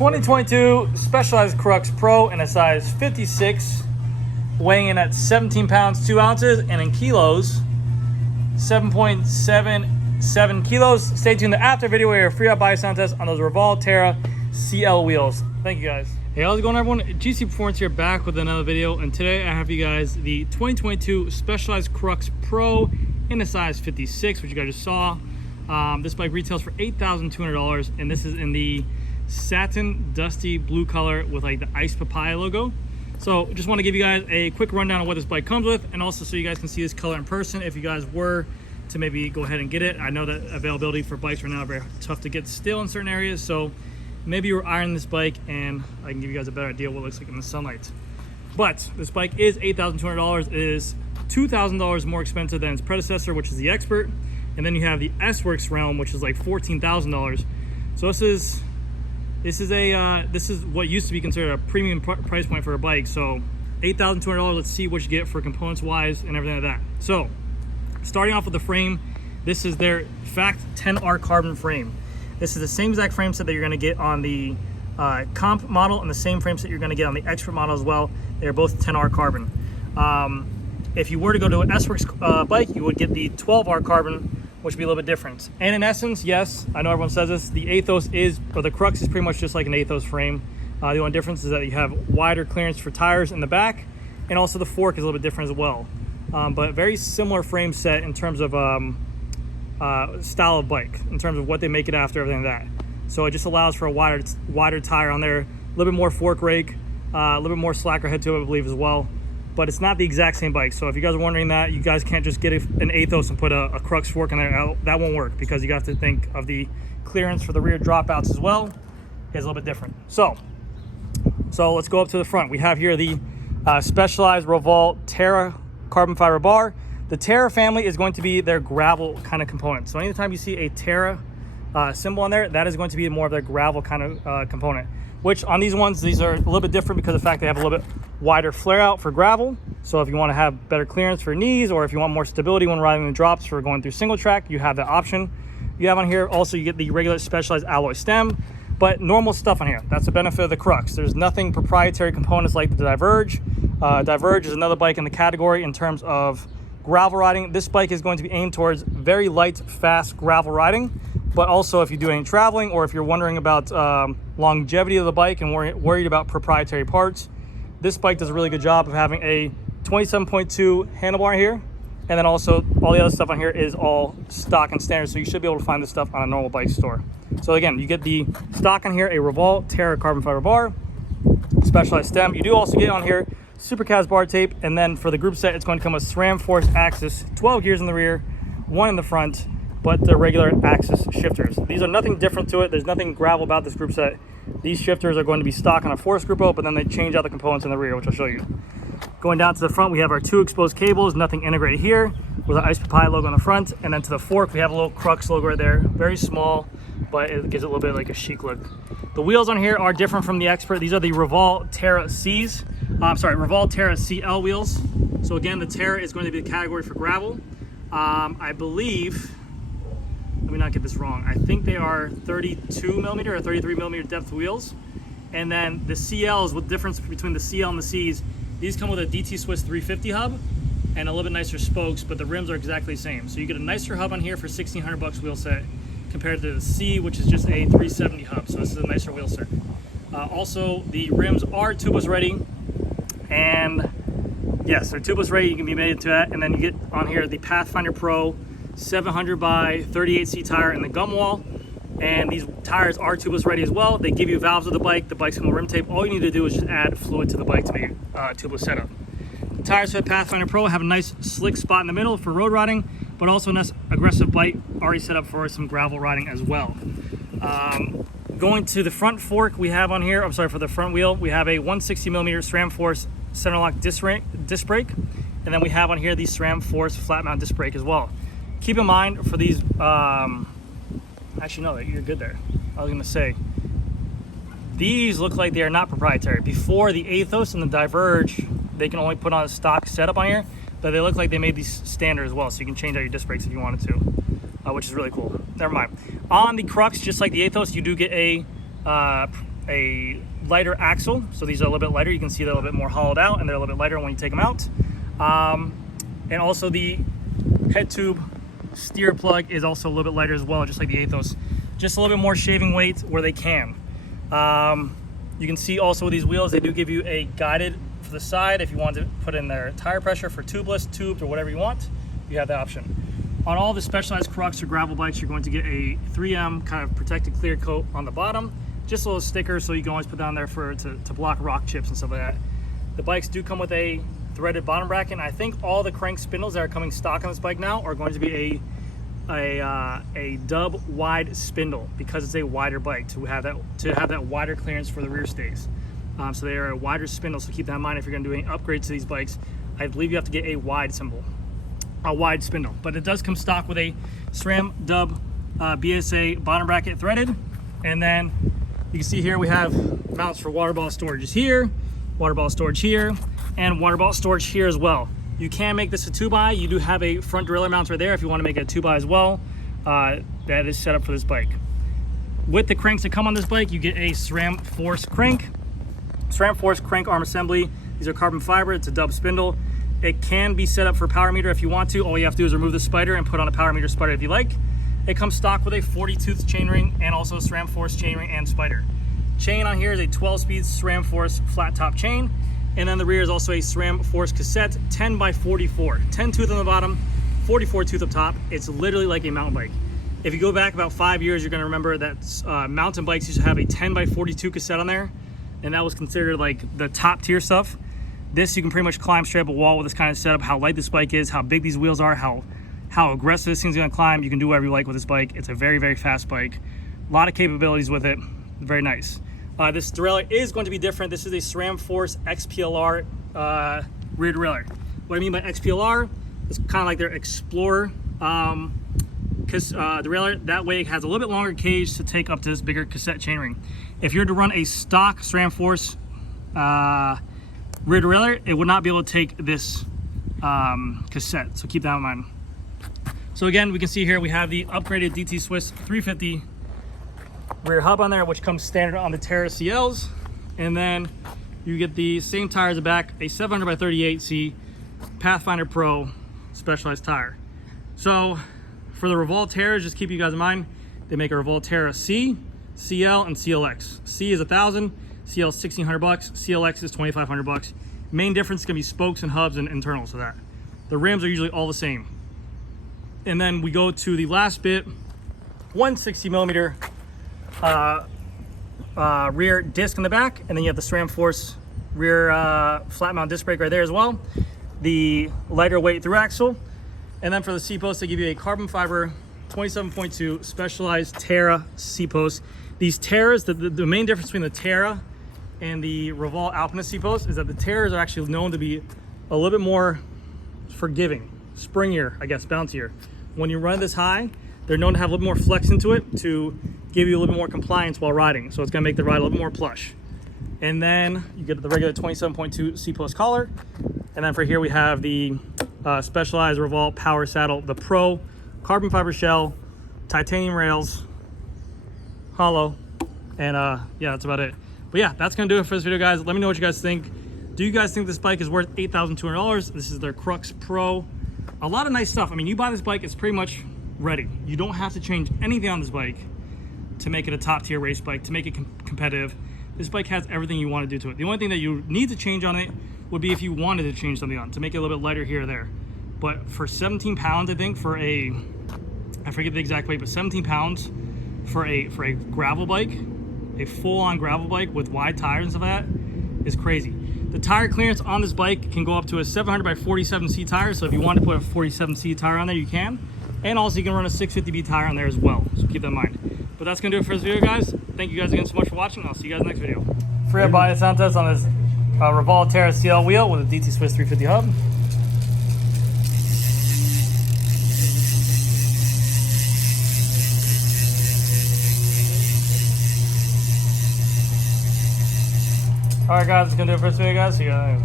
2022 Specialized Crux Pro in a size 56, weighing in at 17 pounds 2 ounces, and in kilos 7.77 kilos. Stay tuned to after video where your free out buy sound test on those Revolve Terra CL wheels. Thank you guys. Hey, how's it going, everyone? GC Performance here, back with another video, and today I have for you guys the 2022 Specialized Crux Pro in a size 56, which you guys just saw. This bike retails for $8,200, and this is in the satin dusty blue color with like the Ice Papaya logo. So just want to give you guys a quick rundown of what this bike comes with, and also so you guys can see this color in person if you guys were to maybe go ahead and get it. I know that availability for bikes right now are very tough to get still in certain areas, so maybe you're ironing this bike and I can give you guys a better idea of what it looks like in the sunlight. But this bike is $8,200. It is $2,000 more expensive than its predecessor, which is the Expert, and then you have the S-Works realm, which is like $14,000. So this is what used to be considered a premium price point for a bike. So $8,200. Let's see what you get for components wise and everything like that. So starting off with the frame, this is their Fact 10R carbon frame. This is the same exact frame set that you're going to get on the Comp model, and the same frame set you're going to get on the Expert model as well. They're both 10R carbon. If you were to go to an S-Works bike, you would get the 12R carbon, which would be a little bit different. And in essence, yes, I know everyone says this, the Athos or the Crux is pretty much just like an Athos frame. The only difference is that you have wider clearance for tires in the back, and also the fork is a little bit different as well. But very similar frame set in terms of style of bike, in terms of what they make it after, everything like that. So it just allows for a wider tire on there, a little bit more fork rake, a little bit more slacker head to it, I believe, as well. But it's not the exact same bike. So if you guys are wondering that, you guys can't just get an Athos and put a Crux fork in there. That won't work, because you have to think of the clearance for the rear dropouts as well. It's a little bit different. So let's go up to the front. We have here the Specialized Revolve Terra carbon fiber bar. The Terra family is going to be their gravel kind of component. So anytime you see a Terra symbol on there, that is going to be more of their gravel kind of component. Which on these ones, these are a little bit different because of the fact they have a little bit wider flare out for gravel. So if you want to have better clearance for knees, or if you want more stability when riding the drops for going through single track, you have that option. You have on here also, you get the regular Specialized alloy stem, but normal stuff on here. That's the benefit of the Crux. There's nothing proprietary components like the Diverge. Diverge is another bike in the category in terms of gravel riding. This bike is going to be aimed towards very light, fast gravel riding. But also if you do any traveling, or if you're wondering about longevity of the bike and worried about proprietary parts, this bike does a really good job of having a 27.2 handlebar here, and then also all the other stuff on here is all stock and standard, so you should be able to find this stuff on a normal bike store. So again, you get the stock on here, a Revolve Terra carbon fiber bar, Specialized stem. You do also get on here Supercast bar tape, and then for the group set, it's going to come with SRAM Force axis, 12 gears in the rear, 1 in the front, but the regular axis shifters. These are nothing different to it. There's nothing gravel about this group set. These shifters are going to be stock on a Force group up, but then they change out the components in the rear, which I'll show you. Going down to the front, we have our 2 exposed cables, nothing integrated here, with the Ice Papaya logo on the front. And then to the fork, we have a little Crux logo right there. Very small, but it gives it a little bit like a chic look. The wheels on here are different from the Expert. These are the Revolve Terra C's. Revolve Terra CL wheels. So again, the Terra is going to be the category for gravel. I believe, let me not get this wrong, I think they are 32 millimeter or 33 millimeter depth wheels. And then the CLs, with the difference between the CL and the C's, these come with a DT Swiss 350 hub and a little bit nicer spokes, but the rims are exactly the same. So you get a nicer hub on here for $1,600 wheel set, compared to the C, which is just a 370 hub. So this is a nicer wheel set. Also, the rims are tubeless ready, and yes, they're tubeless ready. You can be made to that. And then you get on here the Pathfinder Pro 700 by 38C tire in the gum wall, and these tires are tubeless ready as well. They give you valves of the bike. The bike's come with rim tape. All you need to do is just add fluid to the bike to make it tubeless setup. The tires for the Pathfinder Pro have a nice slick spot in the middle for road riding, but also a nice aggressive bite already set up for some gravel riding as well. Going to the front fork, we have on here, for the front wheel, we have a 160 millimeter SRAM Force center lock disc brake, and then we have on here the SRAM Force flat mount disc brake as well. Keep in mind for these, actually no, you're good there. I was gonna say, these look like they are not proprietary. Before the Athos and the Diverge, they can only put on a stock setup on here, but they look like they made these standard as well, so you can change out your disc brakes if you wanted to, which is really cool. Never mind. On the Crux, just like the Athos, you do get a a lighter axle. So these are a little bit lighter. You can see they're a little bit more hollowed out and they're a little bit lighter when you take them out. And also the head tube steer plug is also a little bit lighter as well, just like the Athos. Just a little bit more shaving weight where they can. You can see also with these wheels, they do give you a guided for the side. If you want to put in their tire pressure for tubeless, tubed, or whatever you want, you have that option. On all the Specialized Crux or gravel bikes, you're going to get a 3M kind of protected clear coat on the bottom. Just a little sticker so you can always put down there to block rock chips and stuff like that. The bikes do come with a threaded bottom bracket, and I think all the crank spindles that are coming stock on this bike now are going to be a dub wide spindle, because it's a wider bike to have that wider clearance for the rear stays. So they are a wider spindle, so keep that in mind if you're going to do any upgrades to these bikes. I believe you have to get a wide spindle. But it does come stock with a SRAM dub BSA bottom bracket threaded, and then you can see here we have mounts for water bottle storage here, water bottle storage here, and water bottle storage here as well. You can make this a 2x. You do have a front derailleur mount right there if you want to make it a 2x as well. That is set up for this bike. With the cranks that come on this bike, you get a SRAM Force crank. SRAM Force crank arm assembly. These are carbon fiber. It's a dub spindle. It can be set up for power meter if you want to. All you have to do is remove the spider and put on a power meter spider if you like. It comes stock with a 40-tooth chainring and also a SRAM Force chainring and spider. Chain on here is a 12-speed SRAM Force flat top chain. And then the rear is also a SRAM Force cassette 10x44. 10 tooth on the bottom, 44 tooth up top. It's literally like a mountain bike. If you go back about 5 years, you're gonna remember that mountain bikes used to have a 10x42 cassette on there, and that was considered like the top tier stuff. This, you can pretty much climb straight up a wall with this kind of setup, how light this bike is, how big these wheels are, how aggressive this thing's gonna climb. You can do whatever you like with this bike. It's a very, very fast bike. A lot of capabilities with it, very nice. This derailleur is going to be different. This is a SRAM Force XPLR rear derailleur. What I mean by XPLR is kind of like their Explorer derailleur. That way it has a little bit longer cage to take up to this bigger cassette chainring. If you're to run a stock SRAM Force rear derailleur, it would not be able to take this cassette, so keep that in mind. So again, we can see here we have the upgraded DT Swiss 350 rear hub on there, which comes standard on the Terra CLs, and then you get the same tires at the back, a 700x38C Pathfinder Pro Specialized tire. So for the Revolt Terras, just keep you guys in mind, they make a Revolt Terra C, CL, and CLX. C is 1,000, CL is 1,600 bucks, CLX is 2,500 bucks. Main difference is gonna be spokes and hubs and internals to that. The rims are usually all the same. And then we go to the last bit, 160 millimeter rear disc in the back, and then you have the SRAM Force rear flat mount disc brake right there as well. The lighter weight through axle, and then for the seat post, they give you a carbon fiber 27.2 Specialized Terra seat post. These Terras, the main difference between the Terra and the Revolt Alpinist seat post is that the Terras are actually known to be a little bit more forgiving, springier, I guess, bouncier. When you run this high, they're known to have a little more flex into it to give you a little bit more compliance while riding. So it's gonna make the ride a little bit more plush. And then you get the regular 27.2 seat post collar. And then for here we have the Specialized Revolt Power Saddle, the Pro, carbon fiber shell, titanium rails, hollow, and yeah, that's about it. But yeah, that's gonna do it for this video, guys. Let me know what you guys think. Do you guys think this bike is worth $8,200? This is their Crux Pro. A lot of nice stuff. I mean, you buy this bike, it's pretty much ready. You don't have to change anything on this bike to make it a top tier race bike, to make it competitive. This bike has everything you want to do to it. The only thing that you need to change on it would be if you wanted to change something on, to make it a little bit lighter here or there. But for 17 pounds, I think, for a, I forget the exact weight, but 17 pounds for a gravel bike, a full-on gravel bike with wide tires and stuff like that, is crazy. The tire clearance on this bike can go up to a 700x47C tire, so if you want to put a 47C tire on there, you can. And also you can run a 650B tire on there as well, so keep that in mind. But that's gonna do it for this video, guys. Thank you guys again so much for watching. I'll see you guys next video. Free up by Santos on this Revolt Terra CL wheel with a DT Swiss 350 hub. Alright guys, that's gonna do it for this video, guys. See you guys.